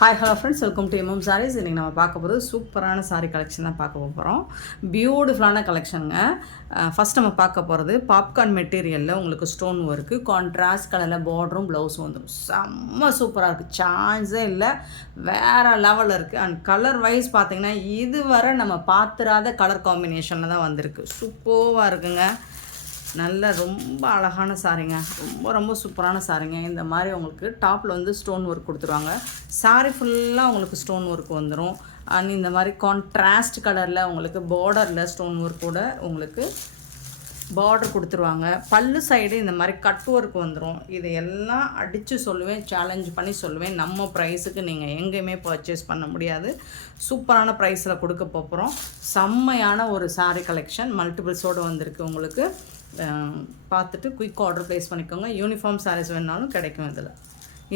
Hi hello friends, welcome to MM sarees. இன்றைக்கி நம்ம பார்க்க போகிறது சூப்பரான சாரீ கலெக்ஷன் தான் பார்க்க போகிறோம். பியூட்டிஃபுல்லான கலெக்ஷனுங்க. ஃபஸ்ட் நம்ம பார்க்க போகிறது பாப்கார்ன் மெட்டீரியலில் உங்களுக்கு ஸ்டோன் ஒர்க்கு, கான்ட்ராஸ்ட் கலரில் பார்டரும் ப்ளவுஸும் வந்துடும். செம்ம சூப்பராக இருக்குது, சான்ஸே இல்லை, வேறு லெவலில் இருக்குது. அண்ட் கலர் வைஸ் பார்த்திங்கன்னா இதுவரை நம்ம பார்த்துராத கலர் காம்பினேஷனில் தான் வந்திருக்கு. சூப்பராக இருக்குங்க. நல்ல ரொம்ப அழகான சாரீங்க, ரொம்ப சூப்பரான சாரீங்க. இந்த மாதிரி உங்களுக்கு டாப்பில் வந்து ஸ்டோன் ஒர்க் கொடுத்துருவாங்க. சாரீ ஃபுல்லாக உங்களுக்கு ஸ்டோன் ஒர்க் வந்துடும். அண்ட் இந்த மாதிரி கான்ட்ராஸ்ட் கலரில் உங்களுக்கு பார்டரில் ஸ்டோன் ஒர்க் கூட உங்களுக்கு பார்டர் கொடுத்துருவாங்க. பல்லு சைடு இந்த மாதிரி கட் ஒர்க் வந்துடும். இது எல்லாம் அடித்து சொல்லுவேன், சேலஞ்ச் பண்ணி சொல்லுவேன், நம்ம ப்ரைஸுக்கு நீங்கள் எங்கேயுமே பர்ச்சேஸ் பண்ண முடியாது. சூப்பரான ப்ரைஸில் கொடுக்க போகிறோம். செம்மையான ஒரு சாரீ கலெக்ஷன் மல்டிபிள்ஸோடு வந்திருக்கு. உங்களுக்கு பார்த்துட்டு குயிக் ஆர்டர் ப்ளேஸ் பண்ணிக்கோங்க. யூனிஃபார்ம் சாரீஸ் வேணுனாலும் கிடைக்கும். இதில்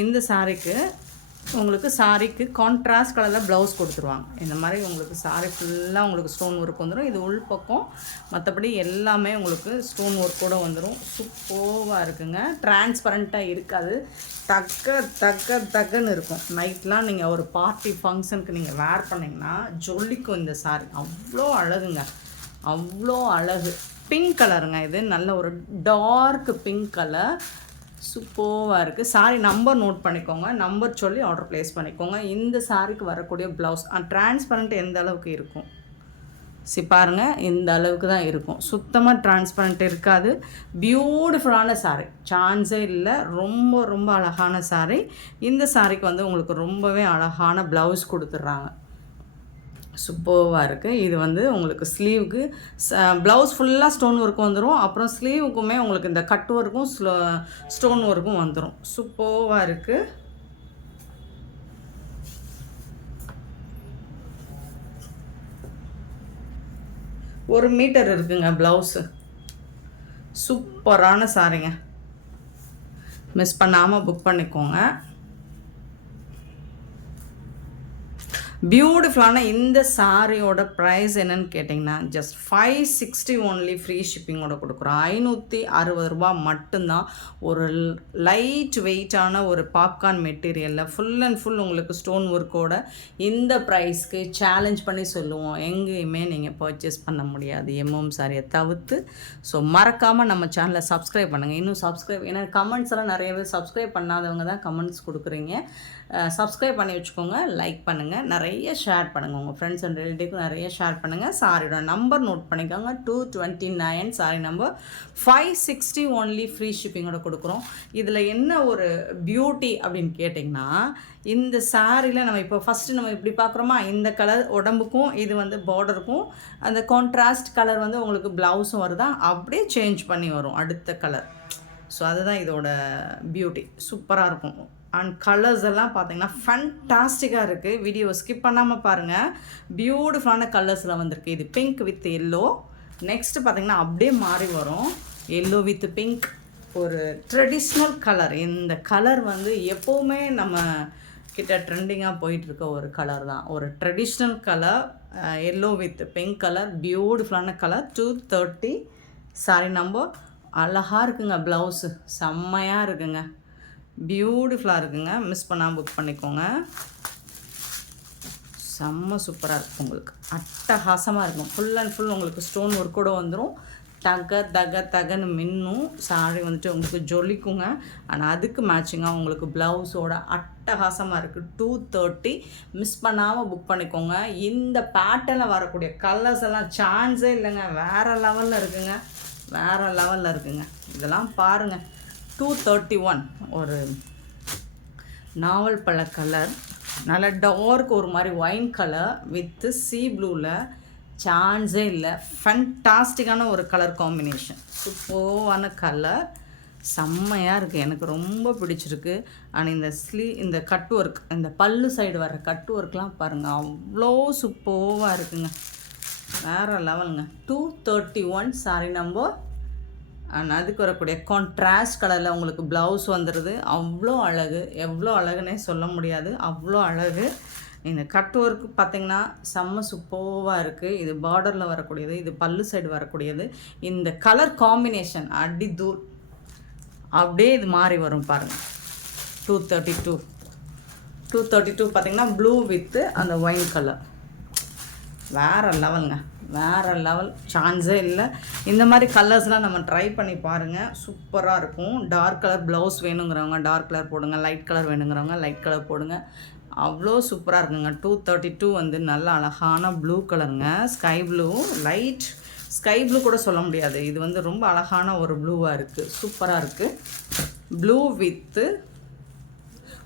இந்த சாரீக்கு கான்ட்ராஸ்ட் கலரில் ப்ளவுஸ் கொடுத்துருவாங்க. இந்த மாதிரி உங்களுக்கு சாரீ ஃபுல்லாக உங்களுக்கு ஸ்டோன் ஒர்க் வந்துடும். இது உள் பக்கம், மற்றபடி எல்லாமே உங்களுக்கு ஸ்டோன் ஒர்க்கோடு வந்துடும். சூப்பராக இருக்குங்க. டிரான்ஸ்பரண்ட்டாக இருக்காது, தக்கன்னு இருக்கும். நைட்லாம் நீங்கள் ஒரு பார்ட்டி ஃபங்க்ஷனுக்கு நீங்கள் வேர் பண்ணிங்கன்னா ஜொலிக்கும் இந்த சாரீ. அவ்வளோ அழகுங்க, அவ்வளோ அழகு. பிங்க் கலருங்க, இது நல்ல ஒரு டார்க் பிங்க் கலர். சூப்பராக இருக்குது. சாரீ நம்பர் நோட் பண்ணிக்கோங்க, நம்பர் சொல்லி ஆர்டர் ப்ளேஸ் பண்ணிக்கோங்க. இந்த சாரீக்கு வரக்கூடிய ப்ளவுஸ் டிரான்ஸ்பரண்ட் எந்த அளவுக்கு இருக்கும் பாருங்கள், இந்த அளவுக்கு தான் இருக்கும். சுத்தமாக டிரான்ஸ்பரண்ட் இருக்காது. பியூட்டிஃபுல்லான சாரீ, சான்ஸே இல்லை. ரொம்ப அழகான சாரீ. இந்த சாரீக்கு வந்து உங்களுக்கு ரொம்பவே அழகான ப்ளவுஸ் கொடுத்துட்றாங்க. சூப்பராக இருக்குது. இது வந்து உங்களுக்கு ஸ்லீவுக்கு ப்ளவுஸ் ஃபுல்லாக ஸ்டோன் ஒர்க்கும் வந்துடும். அப்புறம் ஸ்லீவுக்குமே உங்களுக்கு இந்த கட் ஒர்க்கும் ஸ்டோன் ஒர்க்கும் வந்துடும். சூப்பராக இருக்குது. ஒரு மீட்டர் இருக்குங்க ப்ளவுஸு. சூப்பரான சாரீங்க, மிஸ் பண்ணாமல் புக் பண்ணிக்கோங்க. பியூட்டிஃபுல்லான இந்த சாரியோட ப்ரைஸ் என்னன்னு கேட்டிங்கன்னா ஜஸ்ட் 560 ஒன்லி, ஃப்ரீ ஷிப்பிங்கோட கொடுக்குறோம். 560 ரூபா மட்டும்தான். ஒரு லைட் வெயிட்டான ஒரு பாப்கார்ன் மெட்டீரியலில் ஃபுல் அண்ட் ஃபுல் உங்களுக்கு ஸ்டோன் ஒர்க்கோட இந்த ப்ரைஸ்க்கு சேலஞ்ச் பண்ணி சொல்லுவோம். எங்கேயுமே நீங்கள் பர்ச்சேஸ் பண்ண முடியாது எம்எம் சாரியை தவிர்த்து. ஸோ மறக்காமல் நம்ம சேனலை சப்ஸ்கிரைப் பண்ணுங்கள். இன்னும் சப்ஸ்கிரைப், ஏன்னா கமெண்ட்ஸ் எல்லாம் நிறைய பேர் சப்ஸ்கிரைப் பண்ணாதவங்க தான் கமெண்ட்ஸ் கொடுக்குறீங்க. சப்ஸ்கிரைப் பண்ணி வச்சுக்கோங்க, லைக் பண்ணுங்கள், நிறைய ஷேர் பண்ணுங்கள், உங்கள் ஃப்ரெண்ட்ஸ் அண்ட் ரிலேட்டிவ்க்கு நிறைய ஷேர் பண்ணுங்கள். சாரியோட நம்பர் நோட் பண்ணிக்கோங்க, 229. சாரி நம்பர் 560 ஒன்லி, ஃப்ரீ ஷிப்பிங்கோட கொடுக்குறோம். இதில் என்ன ஒரு பியூட்டி அப்படின்னு கேட்டிங்கன்னா, இந்த சாரியில் நம்ம இப்போ ஃபஸ்ட்டு நம்ம இப்படி பார்க்குறோமா, இந்த கலர் உடம்புக்கும் இது வந்து பார்டருக்கும் அந்த கான்ட்ராஸ்ட் கலர் வந்து உங்களுக்கு ப்ளவுஸும் வருதா, அப்படியே சேஞ்ச் பண்ணி வரும் அடுத்த கலர். ஸோ அதுதான் இதோட பியூட்டி. சூப்பராக இருக்கும். அண்ட் கலர்ஸ் எல்லாம் பார்த்தீங்கன்னா ஃபேண்டாஸ்டிக்காக இருக்குது. வீடியோ ஸ்கிப் பண்ணாமல் பாருங்கள். பியூட்டிஃபுல்லான கலர்ஸில் வந்திருக்கு. இது பிங்க் வித் எல்லோ. நெக்ஸ்ட்டு பார்த்திங்கன்னா அப்படியே மாறி வரும், எல்லோ வித் பிங்க். ஒரு ட்ரெடிஷ்னல் கலர். இந்த கலர் வந்து எப்போவுமே நம்ம கிட்ட ட்ரெண்டிங்காக போயிட்டுருக்க ஒரு கலர் தான். ஒரு traditional colour, yellow with pink colour, பியூட்டிஃபுல்லான கலர். 230 sorry number. அழகாக இருக்குங்க ப்ளவுஸு, செம்மையாக இருக்குங்க, பியூட்டிஃபுல்லாக இருக்குங்க. மிஸ் பண்ணாமல் புக் பண்ணிக்கோங்க. செம்ம சூப்பராக இருக்கும், உங்களுக்கு அட்டகாசமாக இருக்கும். ஃபுல் அண்ட் ஃபுல் உங்களுக்கு ஸ்டோன் ஒர்க்கோடு வந்துடும். தகன்னு மின்னும். சாரி வந்துட்டு உங்களுக்கு ஜொலிக்குங்க. ஆனால் அதுக்கு மேட்சிங்காக உங்களுக்கு ப்ளவுஸோட அட்டகாசமாக இருக்குது. 230. மிஸ் பண்ணாமல் புக் பண்ணிக்கோங்க. இந்த பேட்டர்னில் வரக்கூடிய கலர்ஸ் எல்லாம் சான்ஸே இல்லைங்க, வேறு லெவலில் இருக்குங்க, வேறு லெவலில் இருக்குங்க. இதெல்லாம் பாருங்கள். 231 ஒரு நாவல் பழ கலர், நல்ல டார்க் ஒரு மாதிரி ஒயின் கலர் வித்து சீ ப்ளூவில். சான்ஸே இல்லை, ஃபேண்டாஸ்டிக்கான ஒரு கலர் காம்பினேஷன். சூப்பரான கலர், செம்மையாக இருக்குது, எனக்கு ரொம்ப பிடிச்சிருக்கு. அண்ட் இந்த கட் ஒர்க், இந்த பல்லு சைடு வர கட் ஒர்க்லாம் பாருங்கள், அவ்வளோ சூப்பராக இருக்குங்க, வேறு லெவலுங்க. 231 சாரி நம்பர். அண்ட் அதுக்கு வரக்கூடிய கான்ட்ராஸ்ட் கலரில் உங்களுக்கு ப்ளவுஸ் வந்துடுது. அவ்வளோ அழகு, எவ்வளோ அழகுன்னே சொல்ல முடியாது, அவ்வளோ அழகு. இந்த கட் ஒர்க் பார்த்திங்கன்னா செம்ம சூப்பராக இருக்குது. இது பார்டரில் வரக்கூடியது, இது பல்லு சைடு வரக்கூடியது. இந்த கலர் காம்பினேஷன் அடி தூள், அப்படியே இது மாறி வரும் பாருங்கள். 232 232 பார்த்தீங்கன்னா ப்ளூ வித்து அந்த ஒயின் கலர். வேறு லெவலுங்க, வேறு லெவல், சான்ஸே இல்லை. இந்த மாதிரி கலர்ஸ்லாம் நம்ம ட்ரை பண்ணி பாருங்கள், சூப்பராக இருக்கும். டார்க் கலர் ப்ளவுஸ் வேணுங்கிறவங்க டார்க் கலர் போடுங்க, லைட் கலர் வேணுங்கிறவங்க லைட் கலர் போடுங்க. அவ்வளோ சூப்பராக இருக்குங்க. 232 வந்து நல்ல அழகான ப்ளூ கலருங்க, sky blue, light sky blue கூட சொல்ல முடியாது, இது வந்து ரொம்ப அழகான ஒரு ப்ளூவாக இருக்குது, சூப்பராக இருக்குது. ப்ளூ வித்து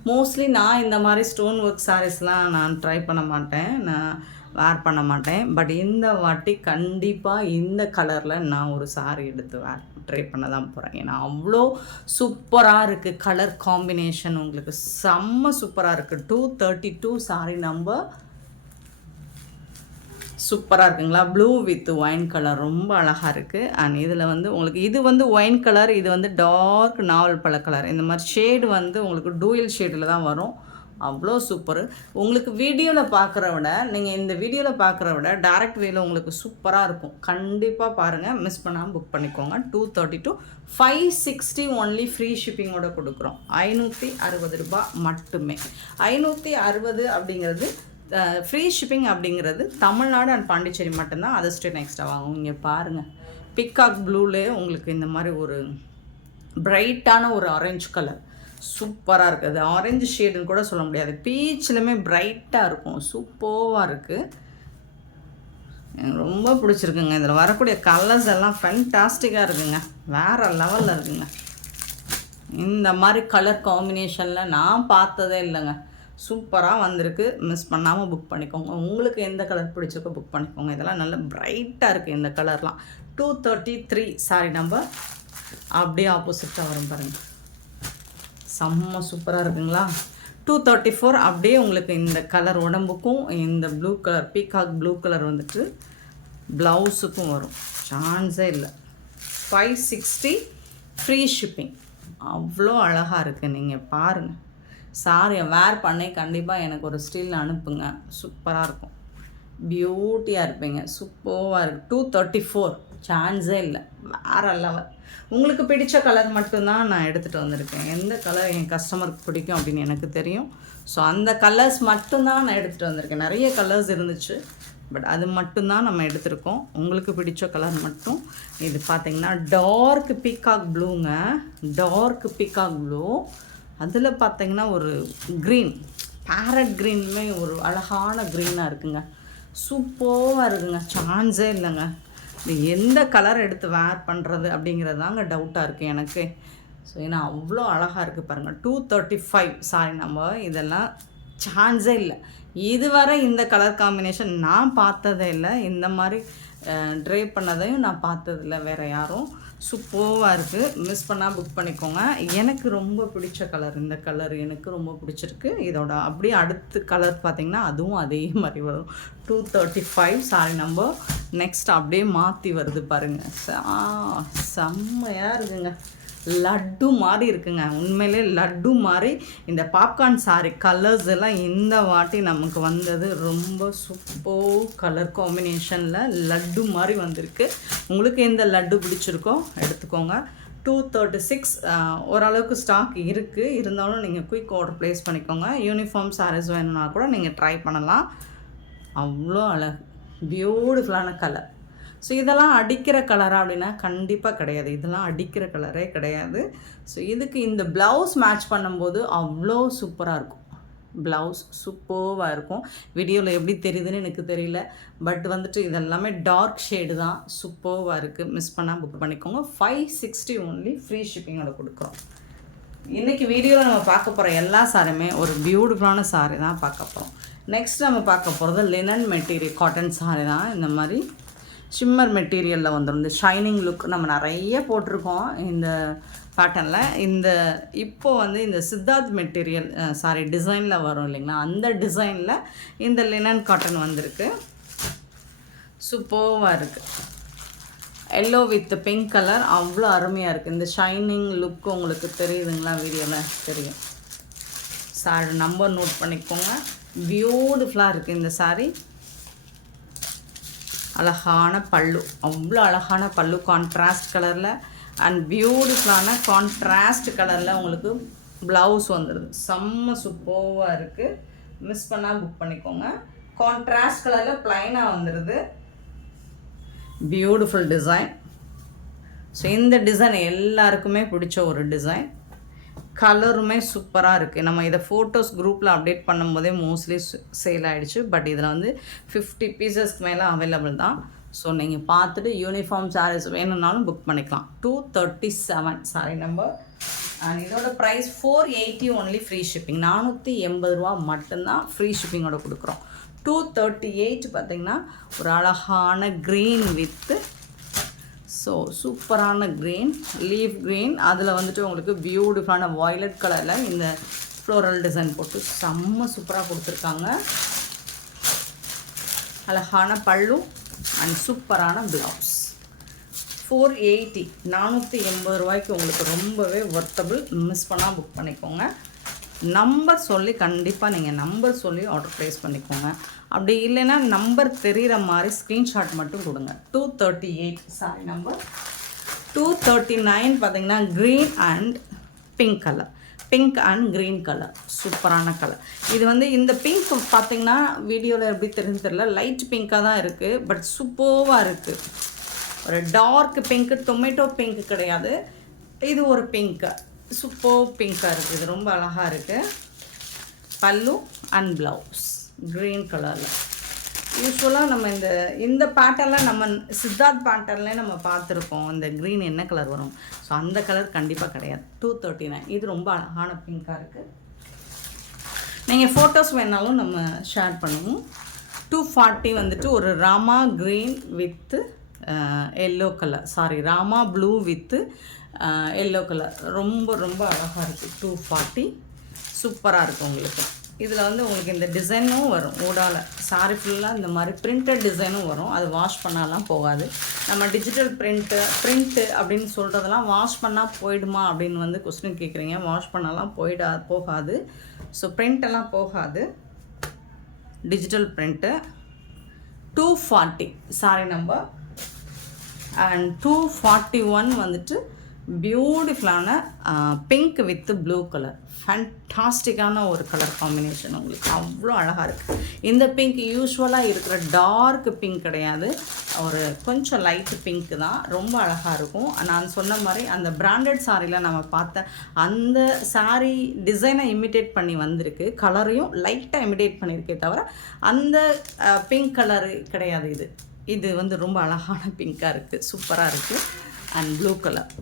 மோஸ்ட்லி நான் இந்த மாதிரி ஸ்டோன் ஒர்க் சாரீஸ்லாம் நான் ட்ரை பண்ண மாட்டேன், நான் வேர் பண்ண மாட்டேன். பட் இந்த வாட்டி கண்டிப்பாக இந்த கலரில் நான் ஒரு சாரீ எடுத்து ட்ரை பண்ண தான் போகிறேன். ஏன்னா அவ்வளோ சூப்பராக இருக்குது, கலர் காம்பினேஷன் உங்களுக்கு செம்ம சூப்பராக இருக்குது. 232 சாரீ நம்பர் சூப்பராக இருக்குங்களா? ப்ளூ வித் ஒயின் கலர் ரொம்ப அழகாக இருக்குது. அண்ட் இதில் வந்து உங்களுக்கு இது வந்து ஒயின் கலர், இது வந்து டார்க் நாவல் பழ கலர். இந்த மாதிரி ஷேடு வந்து உங்களுக்கு டூயல் ஷேடில் தான் வரும். அவ்வளோ சூப்பரு. உங்களுக்கு வீடியோவில் பார்க்குற விட, நீங்கள் இந்த வீடியோவில் பார்க்குற விட டைரக்ட் வேல உங்களுக்கு சூப்பராக இருக்கும். கண்டிப்பாக பாருங்கள், மிஸ் பண்ணாமல் புக் பண்ணிக்கோங்க. 232 560 ஒன்லி ஃப்ரீ ஷிப்பிங்கோடு கொடுக்குறோம். 560 ரூபா மட்டுமே. 560 அப்படிங்கிறது ஃப்ரீ ஷிப்பிங் அப்படிங்கிறது தமிழ்நாடு அண்ட் பாண்டிச்சேரி மட்டும்தான். அதர் ஸ்டேட் எக்ஸ்ட்ரா வாங்கும். இங்கே பாருங்கள், பிக்காக் ப்ளூலே உங்களுக்கு இந்த மாதிரி ஒரு பிரைட்டான ஒரு ஆரஞ்சு கலர் சூப்பராக இருக்குது. ஆரஞ்சு ஷேடுன்னு கூட சொல்ல முடியாது, பீச்சிலுமே பிரைட்டாக இருக்கும், சூப்பராக இருக்குது. எனக்கு ரொம்ப பிடிச்சிருக்குங்க. இதில் வரக்கூடிய கலர்ஸ் எல்லாம் ஃபேன்டாஸ்டிக்காக இருக்குங்க, வேறு லெவலில் இருக்குங்க. இந்த மாதிரி கலர் காம்பினேஷனில் நான் பார்த்ததே இல்லைங்க, சூப்பராக வந்திருக்கு. மிஸ் பண்ணாமல் புக் பண்ணிக்கோங்க. உங்களுக்கு எந்த கலர் பிடிச்சிருக்கோ புக் பண்ணிக்கோங்க. இதெல்லாம் நல்ல பிரைட்டாக இருக்குது இந்த கலர்லாம். 233 சாரி நம்பர் அப்படியே ஆப்போசிட்டாக வரும் பாருங்கள், செம்ம சூப்பராக இருக்குங்களா? 234 அப்படியே உங்களுக்கு இந்த கலர் உடம்புக்கும் இந்த blue colour peacock blue colour வந்துட்டு ப்ளவுஸுக்கும் வரும், சான்ஸே இல்லை. 560 ஃப்ரீ ஷிப்பிங். அவ்வளோ அழகாக இருக்குது. நீங்கள் பாருங்கள், சாரியை வேர் பண்ணி கண்டிப்பாக எனக்கு ஒரு ஸ்டில் அனுப்புங்க, சூப்பராக இருக்கும், பியூட்டியாக இருப்பீங்க, சூப்பராக இருக்குது. 234 சான்ஸே இல்லை, வேறு லெவல். உங்களுக்கு பிடிச்ச கலர் மட்டும்தான் நான் எடுத்துகிட்டு வந்திருக்கேன். எந்த கலர் என் கஸ்டமருக்கு பிடிக்கும் அப்படின்னு எனக்கு தெரியும். ஸோ அந்த கலர்ஸ் மட்டும்தான் நான் எடுத்துகிட்டு வந்திருக்கேன். நிறைய கலர்ஸ் இருந்துச்சு, பட் அது மட்டும்தான் நம்ம எடுத்திருக்கோம். உங்களுக்கு பிடிச்ச கலர் மட்டும். இது பார்த்திங்கன்னா டார்க் பீகாக் ப்ளூங்க, டார்க் பீகாக் ப்ளூ. அதில் பார்த்திங்கன்னா ஒரு க்ரீன், பேரட் க்ரீனுமே ஒரு அழகான க்ரீனாக இருக்குங்க, சூப்பராக இருக்குங்க, சான்ஸே இல்லைங்க. இது எந்த கலர் எடுத்து வேர் பண்ணுறது அப்படிங்கிறது தாங்க டவுட்டாக இருக்குது எனக்கு. ஸோ ஏன்னா அவ்வளோ அழகாக இருக்குது பாருங்கள். 235 சாரி நம்ம இதெல்லாம் சான்ஸே இல்லை. இதுவரை இந்த கலர் காம்பினேஷன் நான் பார்த்ததே இல்லை, இந்த மாதிரி ட்ரை பண்ணதையும் நான் பார்த்ததில்ல வேறு யாரும். சூப்பராக இருக்குது, மிஸ் பண்ணால் புக் பண்ணிக்கோங்க. எனக்கு ரொம்ப பிடிச்ச கலர் இந்த கலர், எனக்கு ரொம்ப பிடிச்சிருக்கு. இதோட அப்படியே அடுத்த கலர் பார்த்திங்கன்னா அதுவும் அதே மாதிரி வரும். 235 சாரி நம்பர் நெக்ஸ்ட் அப்படியே மாற்றி வருது பாருங்கள், செம்மையாக இருக்குங்க, லட்டு மாதிரி இருக்குங்க, உண்மையிலே லட்டு மாதிரி. இந்த பாப்கார்ன் சாரி கலர்ஸ் எல்லாம் இந்த வாட்டி நமக்கு வந்தது ரொம்ப சூப்பர் கலர் காம்பினேஷனில் லட்டு மாதிரி வந்திருக்கு. உங்களுக்கு எந்த லட்டு பிடிச்சிருக்கோ எடுத்துக்கோங்க. 236 ஓரளவுக்கு ஸ்டாக் இருக்குது, இருந்தாலும் நீங்கள் குயிக் ஆர்டர் ப்ளேஸ் பண்ணிக்கோங்க. யூனிஃபார்ம் சாரீஸ் வேணும்னா கூட நீங்கள் ட்ரை பண்ணலாம். அவ்வளோ அழகு, பியூட்டிஃபுல்லான கலர். ஸோ இதெல்லாம் அடிக்கிற கலராக அப்படின்னா கண்டிப்பாக கிடையாது, இதெல்லாம் அடிக்கிற கலரே கிடையாது. ஸோ இதுக்கு இந்த ப்ளவுஸ் மேட்ச் பண்ணும்போது அவ்வளோ சூப்பராக இருக்கும், ப்ளவுஸ் சூப்பராக இருக்கும். வீடியோவில் எப்படி தெரியுதுன்னு எனக்கு தெரியல, பட் வந்துட்டு இதெல்லாமே டார்க் ஷேடு தான், சூப்பராக இருக்குது. மிஸ் பண்ணால் புக் பண்ணிக்கோங்க. 560 ஒன்லி ஃப்ரீ ஷிப்பிங்கோட கொடுக்குறோம். இன்றைக்கி வீடியோவில் நம்ம பார்க்க போகிற எல்லா சாரியுமே ஒரு பியூட்டிஃபுல்லான சாரி தான் பார்க்க போகிறோம். நெக்ஸ்ட் நம்ம பார்க்க போகிறது லினன் மெட்டீரியல் காட்டன் சாரி தான். இந்த மாதிரி ஷிம்மர் மெட்டீரியலில் வந்துடும். இந்த ஷைனிங் லுக் நம்ம நிறைய போட்டிருக்கோம் இந்த பேட்டர்னில். இந்த இப்போது வந்து இந்த சித்தார்த் மெட்டீரியல் சாரி டிசைனில் வரும் இல்லைங்களா, அந்த டிசைனில் இந்த லினன் காட்டன் வந்திருக்கு, சூப்பராக இருக்குது. எல்லோ வித் பிங்க் கலர் அவ்வளோ அருமையாக இருக்குது. இந்த ஷைனிங் லுக் உங்களுக்கு தெரியுதுங்களா, வீடியோவில் தெரியும். சாரி நம்பர் நோட் பண்ணிக்கோங்க. பியூட்டிஃபுல்லாக இருக்குது இந்த சாரி. அழகான பல்லு, அவ்வளோ அழகான பல்லு, கான்ட்ராஸ்ட் கலரில் அண்ட் பியூட்டிஃபுல்லான கான்ட்ராஸ்ட் கலரில் உங்களுக்கு ப்ளவுஸ் வந்துடுது. செம்ம சூப்பராக இருக்குது. மிஸ் பண்ணால் புக் பண்ணிக்கோங்க. கான்ட்ராஸ்ட் கலரில் ப்ளைனாக வந்துடுது. Beautiful design. ஸோ இந்த டிசைன் எல்லாருக்குமே பிடிச்ச ஒரு டிசைன். கலருமே சூப்பராக இருக்குது. நம்ம இதை ஃபோட்டோஸ் குரூப்பில் அப்டேட் பண்ணும்போதே மோஸ்ட்லி சேல் ஆகிடுச்சு. பட் இதில் வந்து 50 பீசஸ்க்கு மேலே அவைலபிள் தான். ஸோ நீங்கள் பார்த்துட்டு யூனிஃபார்ம் சாரீஸ் வேணும்னாலும் புக் பண்ணிக்கலாம். 237 சாரி நம்பர். அண்ட் இதோட ப்ரைஸ் 480 ஒன்லி ஃப்ரீ ஷிப்பிங். 480 ரூபா மட்டும்தான் ஃப்ரீ ஷிப்பிங்கோட கொடுக்குறோம். 238 பார்த்திங்கன்னா ஒரு அழகான க்ரீன் வித்து ஸோ சூப்பரான க்ரீன், லீஃப் க்ரீன். அதில் வந்துட்டு உங்களுக்கு பியூட்டிஃபுல்லான வாய்லட் கலரில் இந்த ஃப்ளோரல் டிசைன் போட்டு செம்ம சூப்பராக கொடுத்துருக்காங்க. அழகான பல்லு அண்ட் சூப்பரான ப்ளவுஸ். 480 480 ரூபாய்க்கு உங்களுக்கு ரொம்பவே ஒர்த்தபிள். மிஸ் பண்ணால் புக் பண்ணிக்கோங்க. நம்பர் சொல்லி கண்டிப்பாக நீங்கள் நம்பர் சொல்லி ஆர்டர் ப்ளேஸ் பண்ணிக்கோங்க. அப்படி இல்லைன்னா நம்பர் தெரிகிற மாதிரி ஸ்க்ரீன்ஷாட் மட்டும் கொடுங்க. 238 சாரி நம்பர். 239 பார்த்திங்கன்னா green and pink colour. Pink and green colour சூப்பரான கலர். இது வந்து இந்த பிங்க் பார்த்திங்கன்னா வீடியோவில் எப்படி தெரிஞ்சு தெரியல, லைட் பிங்க்காக தான் இருக்குது. பட் சூப்பராக இருக்குது. ஒரு டார்க் பிங்க்கு, டொமேட்டோ பிங்க் கிடையாது. இது ஒரு பிங்க்கு, சூப்பர் பிங்க்காக இருக்குது. இது ரொம்ப அழகாக இருக்குது. பல்லு அண்ட் ப்ளவுஸ் க்ரீன் கலரில். யூஸ்வலாக நம்ம இந்த பேட்டர்னில் நம்ம சித்தார்த் பேட்டர்ன்லேயே நம்ம பார்த்துருக்கோம். இந்த க்ரீன் என்ன கலர் வரும், ஸோ அந்த கலர் கண்டிப்பாக கிடையாது. 239. இது ரொம்ப அழகான பிங்க்காக இருக்குது. நீங்கள் ஃபோட்டோஸ் வேணாலும் நம்ம ஷேர் பண்ணுவோம். 240 வந்துட்டு ஒரு Rama green with yellow colour, sorry Rama blue with yellow colour. ரொம்ப ரொம்ப அழகாக இருக்குது. 240 சூப்பராக இருக்குது உங்களுக்கு. இதில் வந்து உங்களுக்கு இந்த டிசைனும் வரும். ஊடால சாரி ஃபுல்லாக இந்த மாதிரி பிரிண்டட் டிசைனும் வரும். அது வாஷ் பண்ணாலாம் போகாது. நம்ம டிஜிட்டல் பிரிண்ட்டு அப்படின்னு சொல்கிறதெல்லாம் வாஷ் பண்ணால் போயிடுமா அப்படின்னு வந்து கொஸ்டின் கேட்குறீங்க. வாஷ் பண்ணாலாம் போகாது. ஸோ பிரிண்டெல்லாம் போகாது. Digital print. 240 sorry number. And 241 வந்துட்டு பியூட்டிஃபுல்லான பிங்க் வித் ப்ளூ கலர். ஃபேண்டாஸ்டிக்கான ஒரு கலர் காம்பினேஷன். உங்களுக்கு அவ்வளோ அழகாக இருக்குது. இந்த பிங்க் யூஸ்வலாக இருக்கிற டார்க் பிங்க் கிடையாது, ஒரு கொஞ்சம் லைட் பிங்க் தான். ரொம்ப அழகாக இருக்கும். நான் சொன்ன மாதிரி அந்த பிராண்டட் சாரியில் நம்ம பார்த்த அந்த சாரீ டிசைனை இமிட்டேட் பண்ணி வந்திருக்கு. கலரையும் லைட்டாக இமிட்டேட் பண்ணியிருக்கே தவிர அந்த பிங்க் கலரு கிடையாது. இது வந்து ரொம்ப அழகான பிங்க்காக இருக்குது. சூப்பராக இருக்குது. அண்ட் ப்ளூ கலர்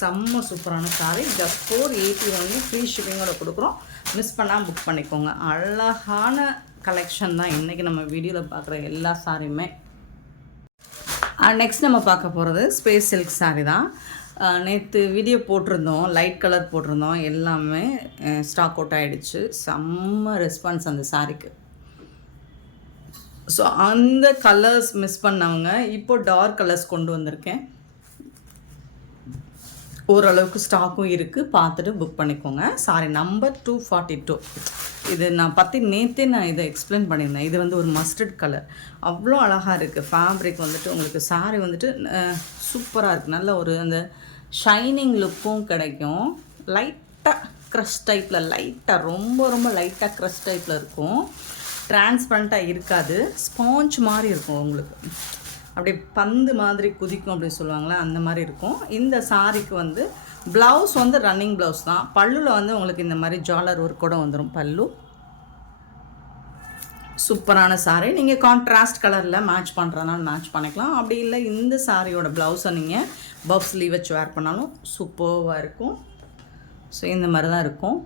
செம்ம சூப்பரான சாரீ. ஜஸ்ட் 480 ஒன்லி ஃப்ரீ ஷிப்பிங்கோட கொடுக்குறோம். மிஸ் பண்ணால் புக் பண்ணிக்கோங்க. அழகான கலெக்ஷன் தான் இன்றைக்கி நம்ம வீடியோவில் பார்க்குற எல்லா சாரியுமே. நெக்ஸ்ட் நம்ம பார்க்க போகிறது ஸ்பேஸ் சில்க் சாரீ தான். நேற்று வீடியோ போட்டிருந்தோம், லைட் கலர் போட்டிருந்தோம். எல்லாமே ஸ்டாக் அவுட் ஆகிடுச்சு. செம்ம ரெஸ்பான்ஸ் அந்த சாரீக்கு. ஸோ அந்த கலர்ஸ் மிஸ் பண்ணவங்க இப்போது டார்க் கலர்ஸ் கொண்டு வந்திருக்கேன். ஓரளவுக்கு ஸ்டாக்கும் இருக்குது. பார்த்துட்டு புக் பண்ணிக்கோங்க. Sorry number 242. இது நேற்றே நான் இதை எக்ஸ்பிளைன் பண்ணியிருந்தேன். இது வந்து ஒரு மஸ்டர்ட் கலர். அவ்வளோ அழகாக இருக்குது. ஃபேப்ரிக் வந்துட்டு உங்களுக்கு சாரி வந்துட்டு சூப்பராக இருக்குது. நல்ல ஒரு அந்த ஷைனிங் லுக்கும் கிடைக்கும். லைட்டாக க்ரஷ் டைப்பில், லைட்டாக ரொம்ப ரொம்ப லைட்டாக க்ரஷ் டைப்பில் இருக்கும். டிரான்ஸ்பரண்ட்டாக இருக்காது. ஸ்பாஞ்ச் மாதிரி இருக்கும். உங்களுக்கு அப்படி பந்து மாதிரி குதிக்கும் அப்படி சொல்லுவாங்களே, அந்த மாதிரி இருக்கும். இந்த சாரிக்கு வந்து ப்ளவுஸ் வந்து ரன்னிங் ப்ளவுஸ் தான். பல்லுவில் வந்து உங்களுக்கு இந்த மாதிரி ஜாலர் ஒர்க் கூட வந்துடும். பல்லு சூப்பரான சாரீ. நீங்கள் கான்ட்ராஸ்ட் கலரில் மேட்ச் பண்ணுறதுனால மேட்ச் பண்ணிக்கலாம். அப்படி இல்லை இந்த சாரியோட ப்ளவுஸை நீங்கள் பஃப் ஸ்லீவ் வச்சு வேர் பண்ணாலும் சூப்பராக இருக்கும். ஸோ இந்த மாதிரி தான் இருக்கும்.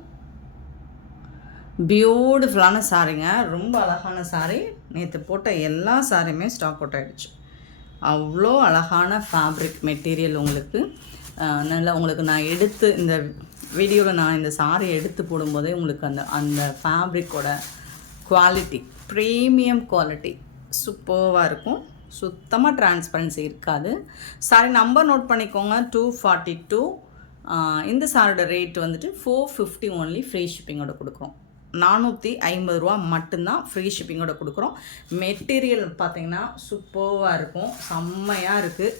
பியூட்டிஃபுல்லான சாரீங்க. ரொம்ப அழகான சாரீ. நேற்று போட்ட எல்லா சாரியுமே ஸ்டாக் அவுட் ஆகிடுச்சு. அவ்வளோ அழகான ஃபேப்ரிக் மெட்டீரியல் உங்களுக்கு. நல்லா உங்களுக்கு நான் எடுத்து இந்த வீடியோவில் நான் இந்த சாரீ எடுத்து போடும்போதே உங்களுக்கு அந்த ஃபேப்ரிக்கோட குவாலிட்டி, ப்ரீமியம் குவாலிட்டி சூப்பராக இருக்கும். சுத்தமாக டிரான்ஸ்பரன்சி இருக்காது. சாரி நம்பர் நோட் பண்ணிக்கோங்க. 242. இந்த சாரியோட ரேட் வந்துட்டு 450 ஒன்லி ஃப்ரீ ஷிப்பிங்கோட கொடுக்குறோம். 450 ரூபா மட்டும்தான் ஃப்ரீ ஷிப்பிங்கோட கொடுக்குறோம். மெட்டீரியல் பார்த்திங்கன்னா சூப்பராக இருக்கும். செம்மையாக இருக்குது.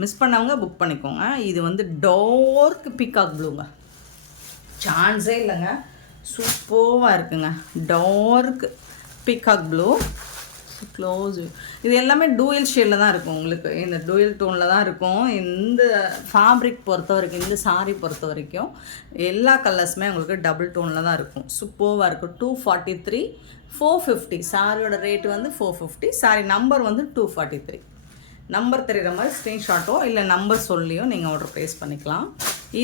மிஸ் பண்ணவங்க புக் பண்ணிக்கோங்க. இது வந்து டார்க் பீகாக் ப்ளூங்க. சான்ஸே இல்லைங்க. சூப்பராக இருக்குங்க. Dark peacock blue close. இது எல்லாமே டூயல் ஷேடில் தான் இருக்கும் உங்களுக்கு. இந்த டூயல் டோனில் தான் இருக்கும். இந்த ஃபேப்ரிக் பொறுத்த வரைக்கும், இந்த சாரீ பொறுத்த வரைக்கும் எல்லா கலர்ஸுமே உங்களுக்கு டபுள் டோனில் தான் இருக்கும். சூப்பராக இருக்கும். 243, 450. சாரியோட ரேட்டு வந்து 450. சாரி நம்பர் வந்து 243. நம்பர் தெரிகிற மாதிரி ஸ்க்ரீன்ஷாட்டோ இல்லை நம்பர் சொல்லியோ நீங்கள் ஆர்டர் ப்ளேஸ் பண்ணிக்கலாம்.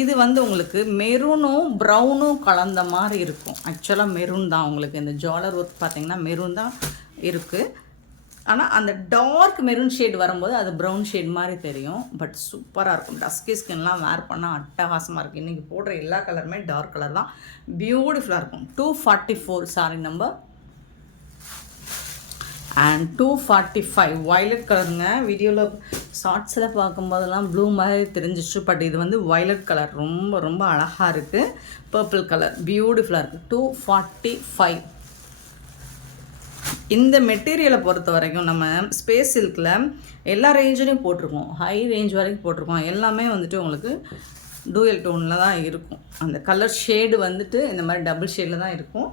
இது வந்து உங்களுக்கு மெரூனும் ப்ரௌனும் கலந்த மாதிரி இருக்கும். ஆக்சுவலாக மெரூன் தான் உங்களுக்கு. இந்த ஜாலர் ஒர்க் பார்த்தீங்கன்னா மெரூன் தான் இருக்குது. ஆனால் அந்த டார்க் மெரூன் ஷேட் வரும்போது அது ப்ரௌன் ஷேட் மாதிரி தெரியும். பட் சூப்பராக இருக்கும். டஸ்கி ஸ்கின்லாம் வேர் பண்ணால் அட்டகாசமாக இருக்குது. இன்றைக்கி போடுற எல்லா கலருமே டார்க் கலர் தான். பியூட்டிஃபுல்லாக இருக்கும். 244 சாரி நம்பர். அண்ட் 245 வயலட் கலருங்க. வீடியோவில் ஷார்ட்ஸில் பார்க்கும்போதெல்லாம் ப்ளூ மாதிரி தெரிஞ்சிச்சு. பட் இது வந்து வயலட் கலர். ரொம்ப ரொம்ப அழகாக இருக்குது. பர்பிள் கலர் பியூட்டிஃபுல்லாக இருக்குது. 245. இந்த மெட்டீரியலை பொறுத்த வரைக்கும் நம்ம ஸ்பேஸ் சில்கில் எல்லா ரேஞ்சிலையும் போட்டிருக்கோம். ஹை ரேஞ்ச் வரைக்கும் போட்டிருக்கோம். எல்லாமே வந்துட்டு உங்களுக்கு டூயல் டோனில் தான் இருக்கும். அந்த கலர் ஷேடு வந்துட்டு இந்த மாதிரி டபுள் ஷேடில் தான் இருக்கும்.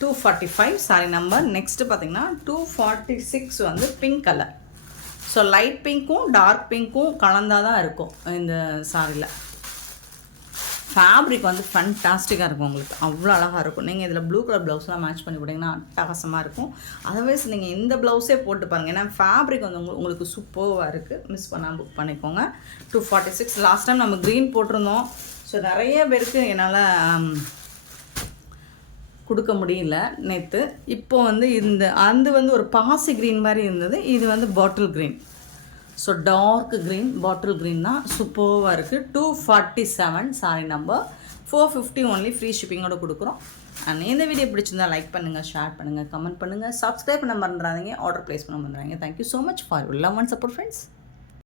245 சாரி நம்பர். நெக்ஸ்ட்டு பார்த்திங்கன்னா 246 வந்து பிங்க் கலர். ஸோ லைட் பிங்க்கும் டார்க் பிங்க்கும் கலந்தால் தான் இருக்கும் இந்த சாரியில். ஃபேப்ரிக் வந்து ஃபண்டாஸ்டிக்காக இருக்கும் உங்களுக்கு. அவ்வளோ அழகாக இருக்கும். நீங்கள் இதில் ப்ளூ கலர் ப்ளவுஸ்லாம் மேட்ச் பண்ணி போட்டிங்கன்னா அட்டகாசமாக இருக்கும். அதர்வைஸ் நீங்கள் இந்த ப்ளவுஸே போட்டு பாருங்கள். ஏன்னா ஃபேப்ரிக் வந்து உங்களுக்கு சூப்பராக இருக்குது. மிஸ் பண்ணாமல் புக் பண்ணிக்கோங்க. 246. லாஸ்ட் டைம் நம்ம க்ரீன் போட்டிருந்தோம். ஸோ நிறைய பேருக்கு என்னால் கொடுக்க முடியல நேற்று. இப்போது வந்து அது வந்து ஒரு பாசி க்ரீன் மாதிரி இருந்தது. இது வந்து bottle green. So dark green bottle green தான். சூப்பராக இருக்குது. 247 சாரி நம்பர். 450 ஒன்லி. ஃப்ரீ ஷிப்பிங்கோடு கொடுக்குறோம். அண்ட் இந்த வீடியோ பிடிச்சிருந்தா லைக் பண்ணுங்கள், ஷேர் பண்ணுங்கள், கமெண்ட் பண்ணுங்கள், சப்ஸ்கிரைப் பண்ண மறந்துடாதீங்க, ஆர்டர் ப்ளேஸ் பண்ண மறந்துடாதீங்க. Thank you so much for your love and support friends.